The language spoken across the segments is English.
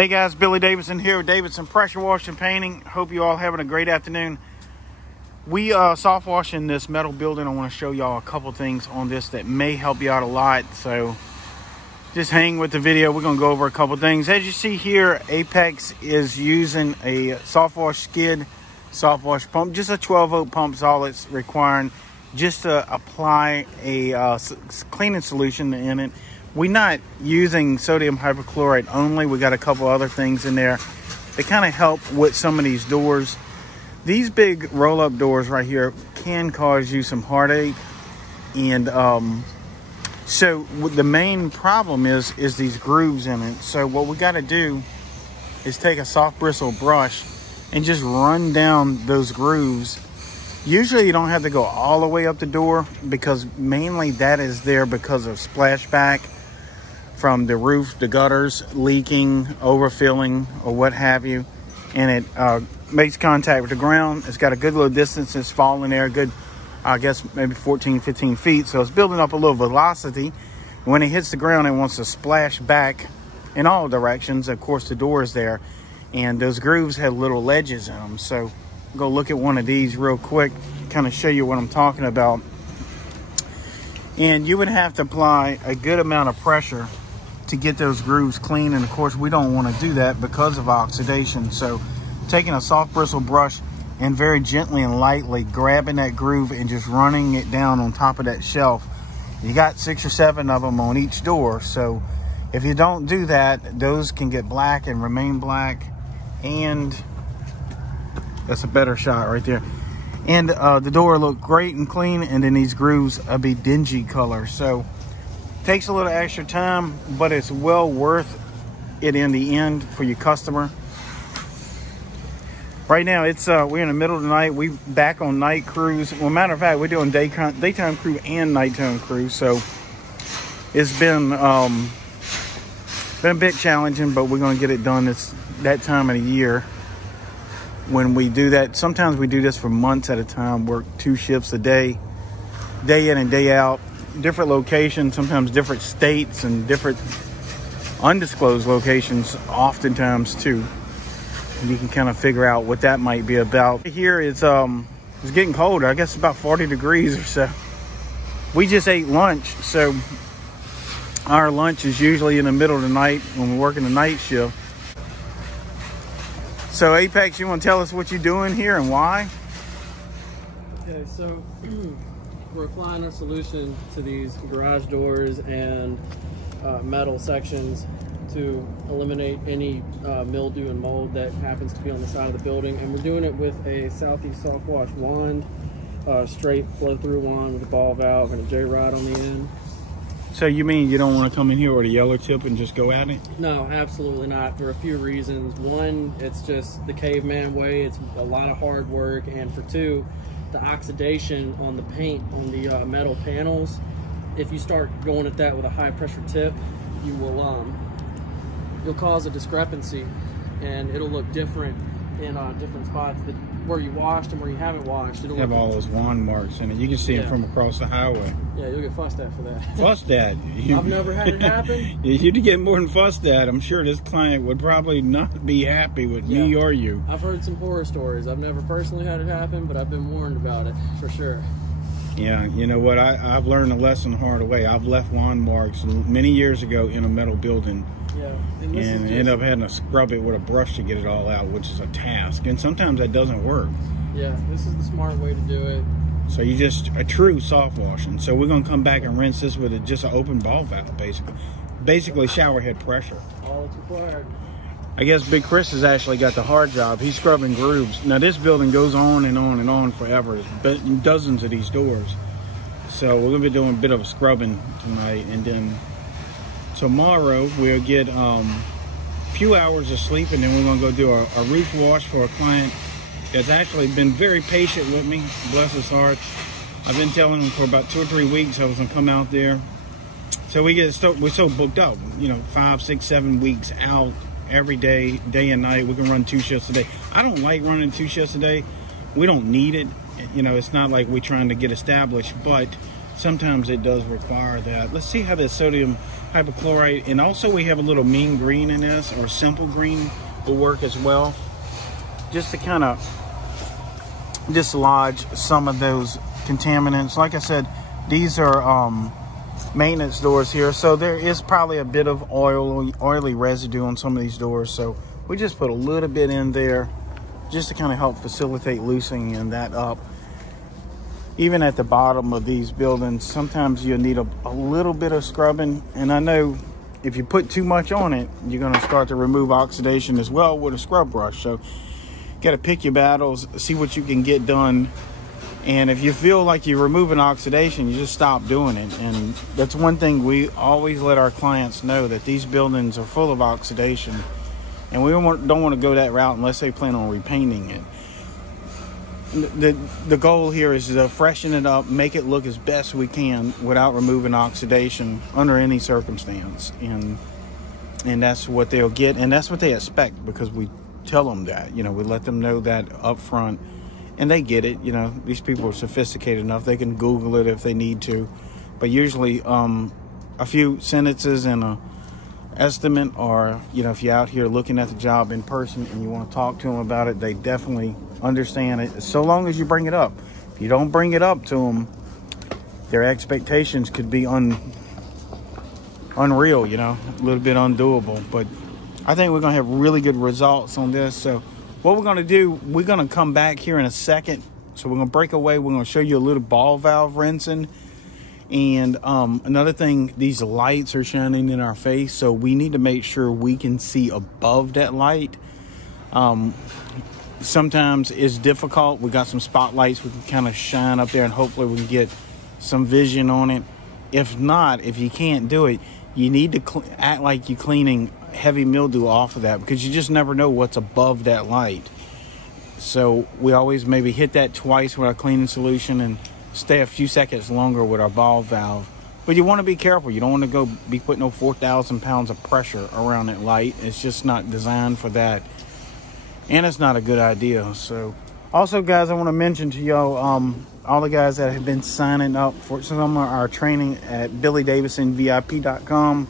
Hey guys, Billy Davidson here with Davidson Pressure Washing Painting. Hope you all having a great afternoon. We soft washing this metal building. I want to show y'all a couple things on this that may help you out a lot. So just hang with the video. We're going to go over a couple things. As you see here, Apex is using a soft wash skid, soft wash pump, just a 12-volt pump is all it's requiring, just to apply a cleaning solution in it. We're not using sodium hypochlorite only. We got a couple other things in there that kind of help with some of these doors. These big roll-up doors right here can cause you some heartache. And so the main problem is these grooves in it. So what we got to do is take a soft bristle brush and just run down those grooves. Usually you don't have to go all the way up the door, because mainly that is there because of splashback from the roof, the gutters leaking, overfilling, or what have you. And it makes contact with the ground. It's got a good little distance. It's falling there, good, I guess maybe 14, 15 feet. So it's building up a little velocity. When it hits the ground, it wants to splash back in all directions. Of course, the door is there. And those grooves have little ledges in them. So go look at one of these real quick, kind of show you what I'm talking about. And you would have to apply a good amount of pressure to get those grooves clean. And of course, we don't want to do that because of oxidation. So taking a soft bristle brush and very gently and lightly grabbing that groove and just running it down on top of that shelf. You got 6 or 7 of them on each door. So if you don't do that, those can get black and remain black. And that's a better shot right there. And the door look great and clean, and then these grooves will be dingy color. So takes a little extra time, but it's well worth it in the end for your customer. Right now, it's we're in the middle of the night. We back on night cruise. Well, matter of fact, we're doing daytime crew and nighttime crew. So it's been a bit challenging, but we're gonna get it done. It's that time of the year when we do that. Sometimes we do this for months at a time, work 2 shifts a day, day in and day out, different locations, sometimes different states and different undisclosed locations oftentimes too. And you can kind of figure out what that might be about. Here it's getting colder. I guess about 40 degrees or so. We just ate lunch, so our lunch is usually in the middle of the night when we're working the night shift. So Apex, you want to tell us what you're doing here and why? Okay, so we're applying our solution to these garage doors and metal sections to eliminate any mildew and mold that happens to be on the side of the building. And we're doing it with a Southeast Soft Wash wand, straight flow through wand with a ball valve and a J-rod on the end. So you mean you don't want to come in here with a yellow tip and just go at it? No, absolutely not, for a few reasons. One, it's just the caveman way. It's a lot of hard work. And for two, the oxidation on the paint on the metal panels, if you start going at that with a high pressure tip, you will you'll cause a discrepancy, and it'll look different in different spots that where you washed and where you haven't washed. It'll have all those wand marks in it. You can see them from across the highway. Yeah, you'll get fussed at for that. Fussed at? I've never had it happen. You'd get more than fussed at. I'm sure this client would probably not be happy with me or you. I've heard some horror stories. I've never personally had it happen, but I've been warned about it for sure. Yeah, you know what? I've learned a lesson the hard way. I've left wand marks many years ago in a metal building. Yeah, and end up having to scrub it with a brush to get it all out, which is a task. And sometimes that doesn't work. Yeah, this is the smart way to do it. So you just a true soft washing. So we're gonna come back and rinse this with just an open ball valve, basically shower head pressure. All it's required. I guess Big Chris has actually got the hard job. He's scrubbing grooves. Now this building goes on and on and on forever. There's dozens of these doors. So we're gonna be doing a bit of scrubbing tonight, and then tomorrow we'll get a few hours of sleep, and then we're gonna go do a roof wash for a client that's actually been very patient with me, bless his heart. I've been telling him for about 2 or 3 weeks I was gonna come out there. So we're so booked up, you know, 5, 6, 7 weeks out every day, day and night. We can run 2 shifts a day. I don't like running 2 shifts a day. We don't need it. You know, it's not like we're trying to get established, but sometimes it does require that. Let's see how the sodium hypochlorite, and also we have a little mean green in this, or simple green will work as well, just to kind of dislodge some of those contaminants. Like I said, these are maintenance doors here, so there is probably a bit of oily residue on some of these doors, so we just put a little bit in there just to kind of help facilitate loosening that up. Even at the bottom of these buildings, sometimes you'll need a little bit of scrubbing, and I know if you put too much on it, you're going to start to remove oxidation as well with a scrub brush. So you got to pick your battles, see what you can get done. And if you feel like you're removing oxidation, you just stop doing it. And that's one thing we always let our clients know, that these buildings are full of oxidation, and we don't want to go that route unless they plan on repainting it. The goal here is to freshen it up, make it look as best we can without removing oxidation under any circumstance. And that's what they'll get, and that's what they expect, because we tell them that, you know, we let them know that up front, and they get it. You know, these people are sophisticated enough, they can Google it if they need to. But usually a few sentences and a estimate, or, you know, if you're out here looking at the job in person and you want to talk to them about it, they definitely understand it, so long as you bring it up. If you don't bring it up to them, their expectations could be unreal, you know, a little bit undoable. But I think we're gonna have really good results on this. So what we're gonna do, we're gonna come back here in a second. So we're gonna break away, we're gonna show you a little ball valve rinsing. And another thing, these lights are shining in our face, so we need to make sure we can see above that light. Sometimes it's difficult. We got some spotlights we can kind of shine up there, and hopefully we can get some vision on it. If not, if you can't do it, you need to act like you're cleaning heavy mildew off of that, because you just never know what's above that light. So we always maybe hit that twice with our cleaning solution and stay a few seconds longer with our ball valve. But you want to be careful. You don't want to go be putting no 4,000 pounds of pressure around that light. It's just not designed for that, and it's not a good idea. So also, guys, I want to mention to y'all, all the guys that have been signing up for some of our training at BillyDavidsonVIP.com.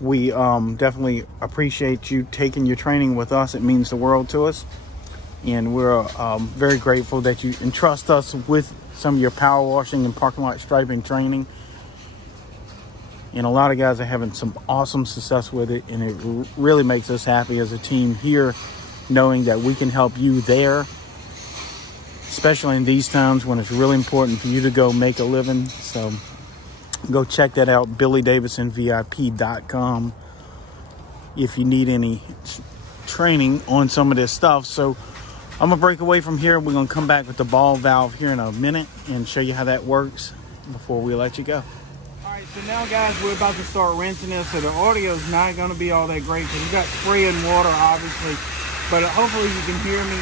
We definitely appreciate you taking your training with us. It means the world to us, and we're very grateful that you entrust us with some of your power washing and parking lot striping training. And a lot of guys are having some awesome success with it, and it really makes us happy as a team here, knowing that we can help you there, especially in these times when it's really important for you to go make a living. So go check that out, BillyDavidsonVIP.com, if you need any training on some of this stuff. So I'm gonna break away from here. We're gonna come back with the ball valve here in a minute and show you how that works before we let you go. All right, so now, guys, we're about to start rinsing this. So the audio is not gonna be all that great because we've got spray and water, obviously, but hopefully you can hear me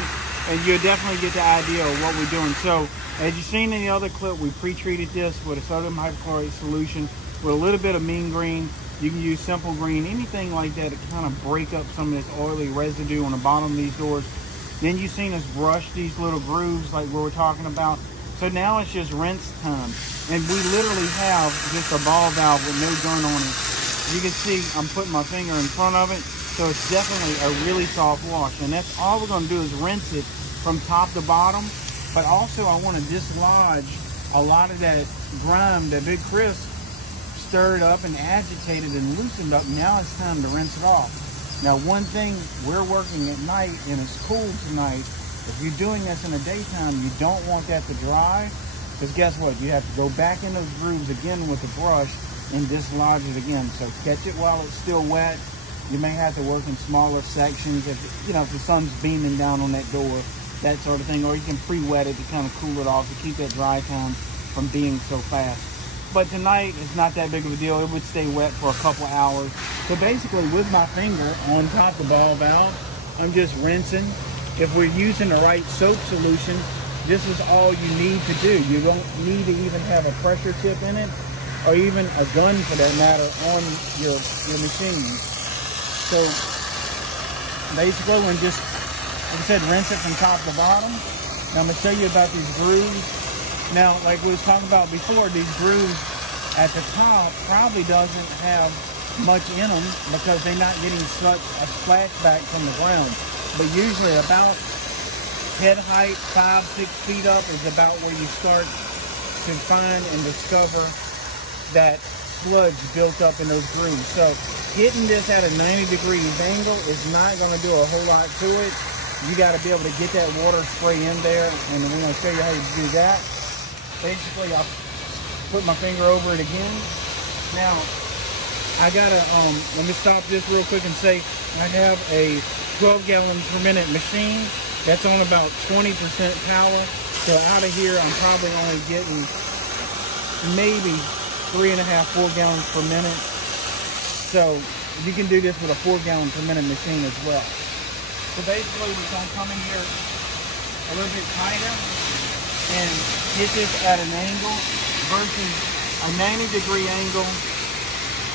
and you'll definitely get the idea of what we're doing. So as you've seen in the other clip, we pre-treated this with a sodium hypochlorite solution with a little bit of mean green. You can use simple green, anything like that, to kind of break up some of this oily residue on the bottom of these doors. Then you've seen us brush these little grooves like we were talking about. So now it's just rinse time. And we literally have just a ball valve with no gun on it. You can see I'm putting my finger in front of it. So it's definitely a really soft wash. And that's all we're gonna do is rinse it from top to bottom. But also I wanna dislodge a lot of that grime that Big Chris stirred up and agitated and loosened up. Now it's time to rinse it off. Now, one thing, we're working at night and it's cool tonight. If you're doing this in the daytime, you don't want that to dry, because guess what? You have to go back in those grooves again with the brush and dislodge it again. So catch it while it's still wet. You may have to work in smaller sections if, you know, if the sun's beaming down on that door, that sort of thing. Or you can pre-wet it to kind of cool it off to keep that dry time from being so fast. But tonight, it's not that big of a deal. It would stay wet for a couple hours. So basically, with my finger on top of the ball valve, I'm just rinsing. If we're using the right soap solution, this is all you need to do. You don't need to even have a pressure tip in it, or even a gun for that matter, on your machine. So basically, when just, like I said, rinse it from top to bottom. Now I'm gonna show you about these grooves. Now, like we was talking about before, these grooves, at the top probably doesn't have much in them because they're not getting such a splashback from the ground. But usually about head height, 5-6 feet up is about where you start to find and discover that sludge built up in those grooves. So hitting this at a 90 degrees angle is not going to do a whole lot to it. You got to be able to get that water spray in there, and we're going to show you how to do that. Basically, I'll put my finger over it again. Now, I gotta, let me stop this real quick and say, I have a 12 gallon per minute machine that's on about 20% power. So out of here, I'm probably only getting maybe 3.5, 4 gallons per minute. So you can do this with a 4 gallon per minute machine as well. So basically, we're gonna come in here a little bit tighter and hit this at an angle versus a 90 degree angle.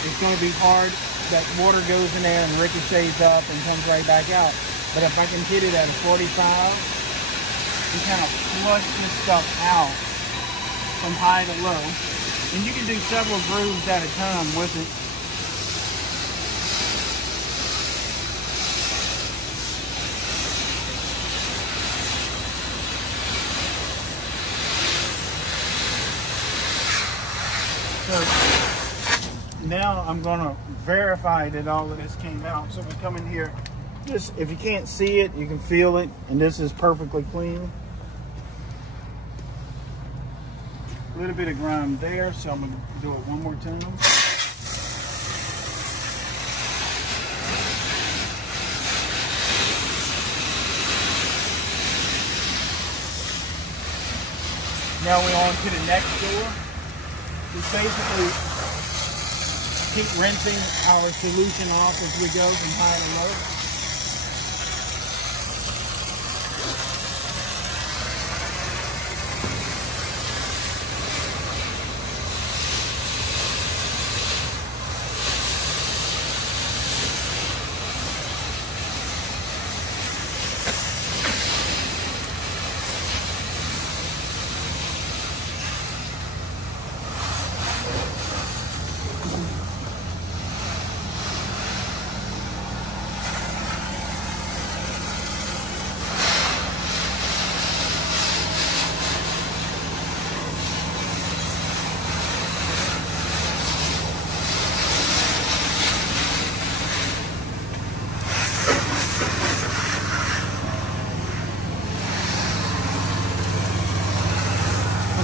It's going to be hard. That water goes in there and ricochets up and comes right back out. But if I can hit it at a 45, you kind of flush this stuff out from high to low. And you can do several grooves at a time with it. So now I'm going to verify that all of this came out. So we come in here, just if you can't see it, you can feel it, and this is perfectly clean. A little bit of grime there, so I'm going to do it one more time. Now we're on to the next door. We basically keep rinsing our solution off as we go from high to low.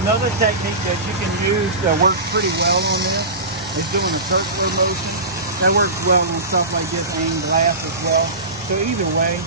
Another technique that you can use that works pretty well on this is doing a circular motion. That works well on stuff like this and glass as well. So either way,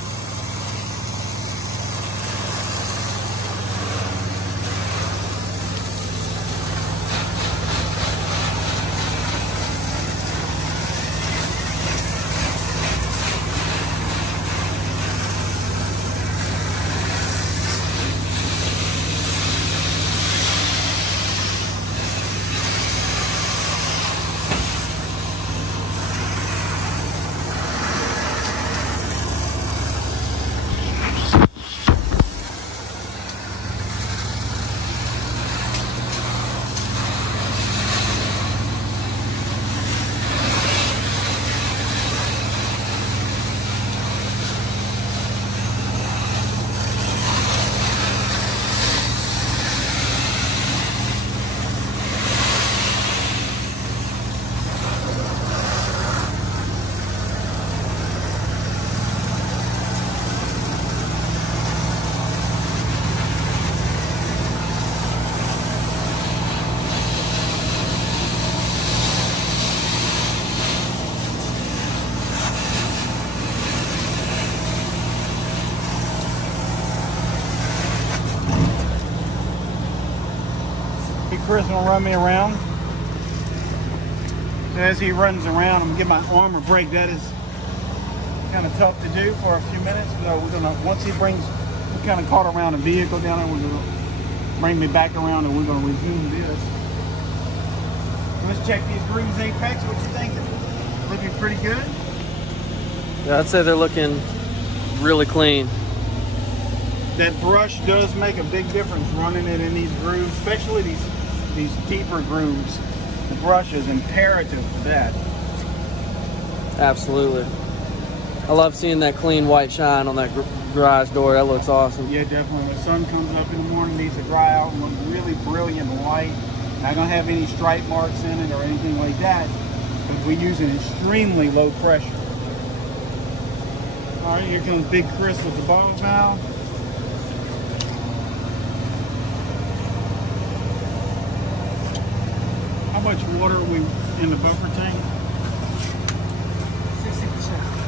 Chris will run me around. So as he runs around, I'm gonna give my arm a break. That is kind of tough to do for a few minutes. So we're gonna, once he brings, we kind of caught around a vehicle down there, we're gonna bring me back around and we're gonna resume this. Let's check these grooves, Apex. What you thinking? Looking pretty good? Yeah, I'd say they're looking really clean. That brush does make a big difference running it in these grooves, especially these deeper grooves. the brush is imperative for that. Absolutely. I love seeing that clean white shine on that garage door. That looks awesome. Yeah, definitely. When the sun comes up in the morning, it needs to dry out and look really brilliant white. Not gonna have any stripe marks in it or anything like that, because we use an extremely low pressure. All right, here comes Big Chris with the ball valve. How much water are we in the buffer tank? 60%.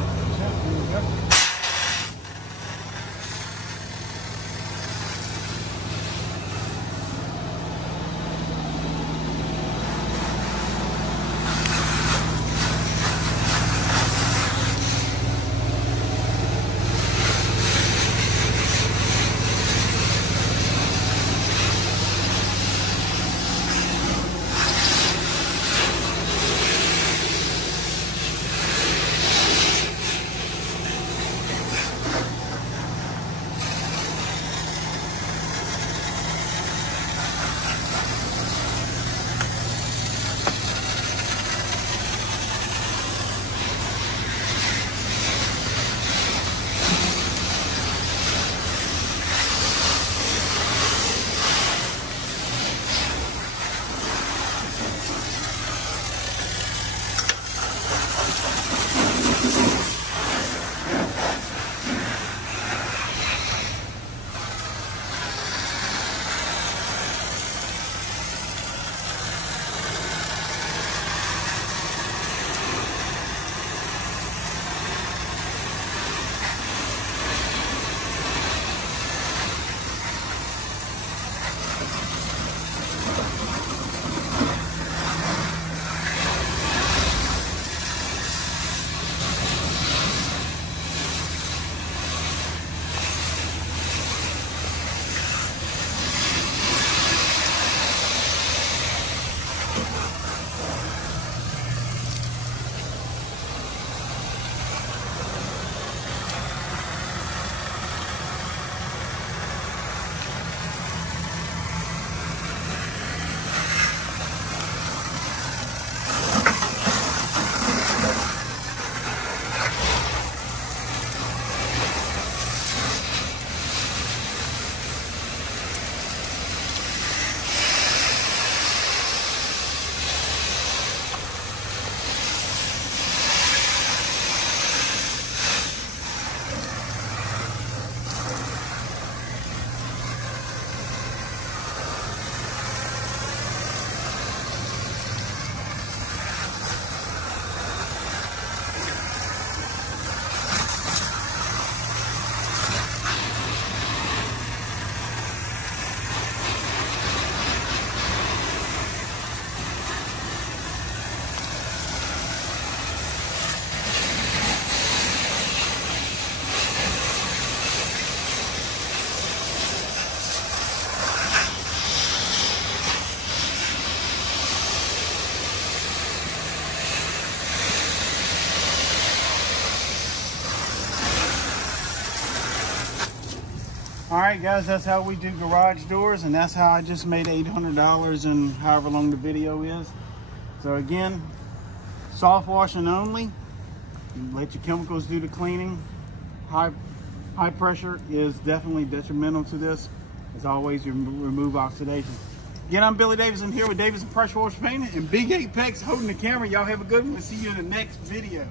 All right, guys, that's how we do garage doors, and that's how I just made $800 in however long the video is. So again, soft washing only. Let your chemicals do the cleaning. High pressure is definitely detrimental to this. As always, you remove oxidation. Again, I'm Billy Davidson here with Davidson Pressure Washer Painting and Big Apex holding the camera. Y'all have a good one. We'll see you in the next video.